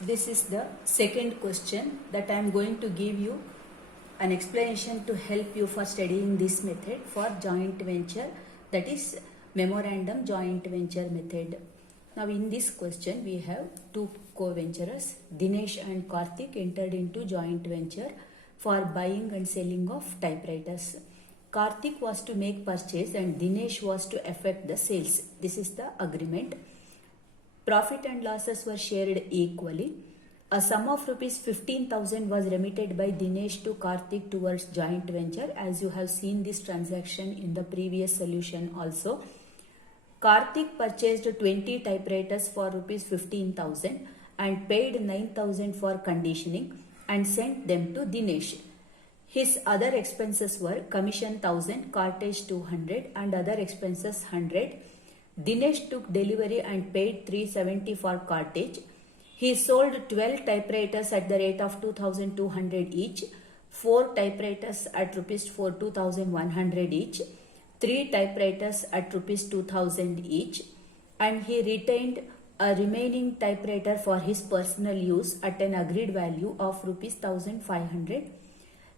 This is the second question that I am going to give you an explanation to help you for studying this method for joint venture, that is memorandum joint venture method. Now in this question we have two co-venturers, Dinesh and Karthik, entered into joint venture for buying and selling of typewriters. Karthik was to make purchase and Dinesh was to effect the sales. This is the agreement. Profit and losses were shared equally. A sum of rupees 15,000 was remitted by Dinesh to Karthik towards joint venture, as you have seen this transaction in the previous solution also. Karthik purchased 20 typewriters for rupees 15,000 and paid 9,000 for conditioning and sent them to Dinesh. His other expenses were commission 1,000, cartage 200 and other expenses 100. Dinesh took delivery and paid 370 for cartage. He sold 12 typewriters at the rate of 2,200 each, 4 typewriters at rupees 2,100 each, 3 typewriters at rupees 2,000 each, and he retained a remaining typewriter for his personal use at an agreed value of rupees 1,500.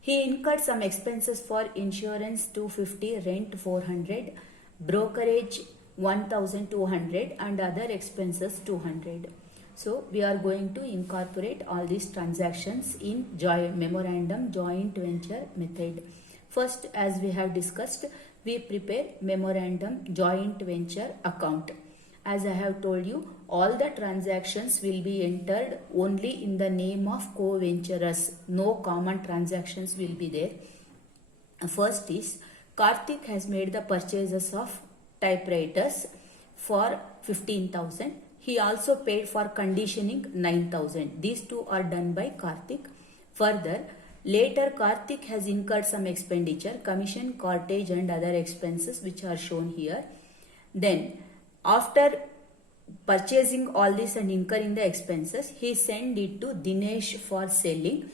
He incurred some expenses for insurance 250, rent 400, brokerage 1,200 and other expenses 200. So we are going to incorporate all these transactions in memorandum joint venture method. First, as we have discussed, we prepare memorandum joint venture account. As I have told you, all the transactions will be entered only in the name of co-venturers. No common transactions will be there. First is, Karthik has made the purchases of typewriters for 15,000. He also paid for conditioning 9,000. These two are done by Karthik. Further, later Karthik has incurred some expenditure, commission, cartage and other expenses which are shown here. Then, after purchasing all this and incurring the expenses, he sent it to Dinesh for selling,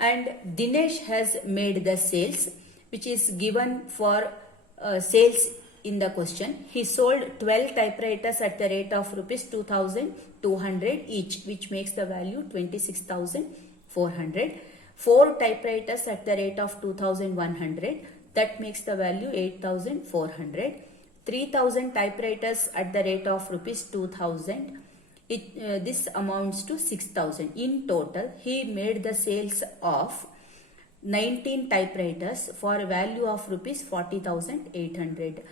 and Dinesh has made the sales, which is given for sales in the question. He sold 12 typewriters at the rate of rupees 2,200 each, which makes the value 26,400. 4 typewriters at the rate of 2,100, that makes the value 8,400. 3,000 typewriters at the rate of rupees 2,000. This amounts to 6,000. In total, he made the sales of 19 typewriters for a value of rupees 40,800.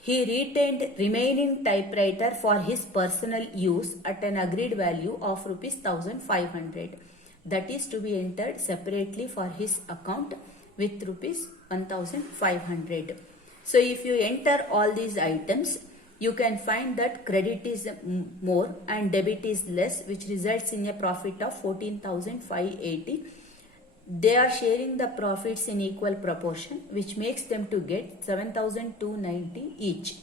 He retained remaining typewriter for his personal use at an agreed value of rupees 1,500. That is to be entered separately for his account with rupees 1,500. So if you enter all these items, you can find that credit is more and debit is less, which results in a profit of 14,580. They are sharing the profits in equal proportion, which makes them to get 7,290 each.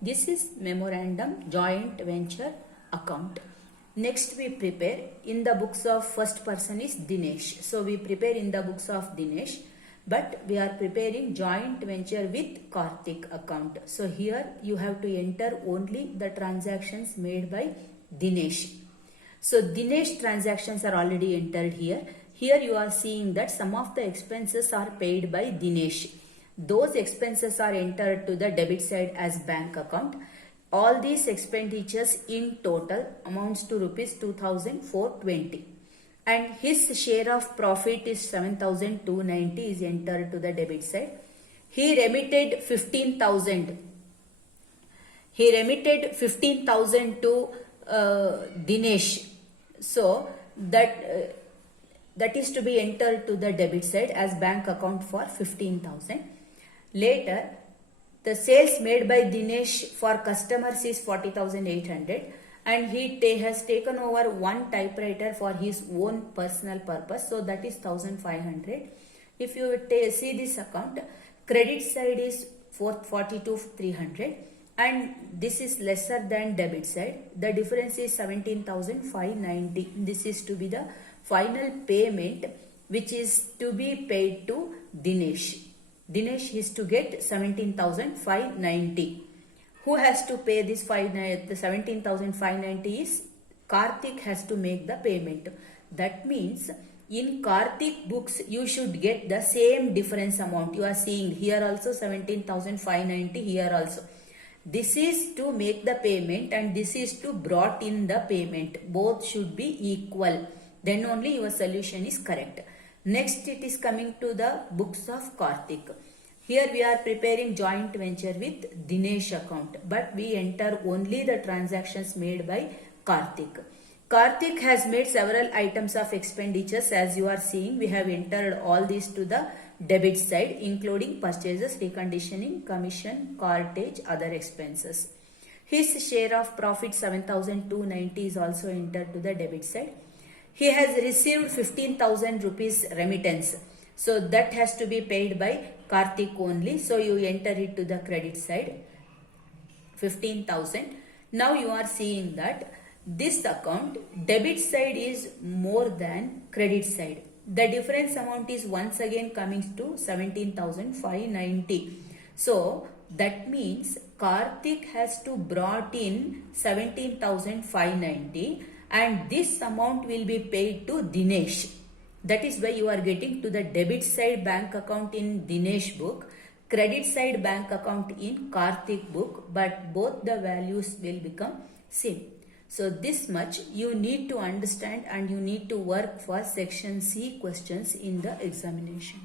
This is memorandum joint venture account. Next we prepare in the books of first person is Dinesh. So we prepare in the books of Dinesh, but we are preparing joint venture with Karthik account. So here you have to enter only the transactions made by Dinesh. So Dinesh transactions are already entered here. Here you are seeing that some of the expenses are paid by Dinesh. Those expenses are entered to the debit side as bank account. All these expenditures in total amounts to rupees 2,420. And his share of profit is 7,290 is entered to the debit side. He remitted 15,000. He remitted 15,000 to Dinesh. So that is to be entered to the debit side as bank account for 15,000. Later, the sales made by Dinesh for customers is 40,800 and he has taken over one typewriter for his own personal purpose. So that is 1,500. If you see this account, credit side is 42,300 and this is lesser than debit side. The difference is 17,590. This is to be the final payment which is to be paid to Dinesh. Dinesh is to get 17,590. Who has to pay this the 17,590 is Karthik has to make the payment. That means in Karthik books you should get the same difference amount. You are seeing here also 17,590, here also. This is to make the payment and this is to brought in the payment. Both should be equal. Then only your solution is correct. Next it is coming to the books of Karthik. Here we are preparing joint venture with Dinesh account, but we enter only the transactions made by Karthik. Karthik has made several items of expenditures. As you are seeing, we have entered all these to the debit side, including purchases, reconditioning, commission, cartage, other expenses. His share of profit 7,290 is also entered to the debit side. He has received 15,000 rupees remittance. So that has to be paid by Karthik only. So you enter it to the credit side, 15,000. Now you are seeing that this account debit side is more than credit side. The difference amount is once again coming to 17,590. So that means Karthik has to brought in 17,590 and this amount will be paid to Dinesh. That is why you are getting to the debit side bank account in Dinesh book, credit side bank account in Karthik book, but both the values will become same. So this much you need to understand and you need to work for section C questions in the examination.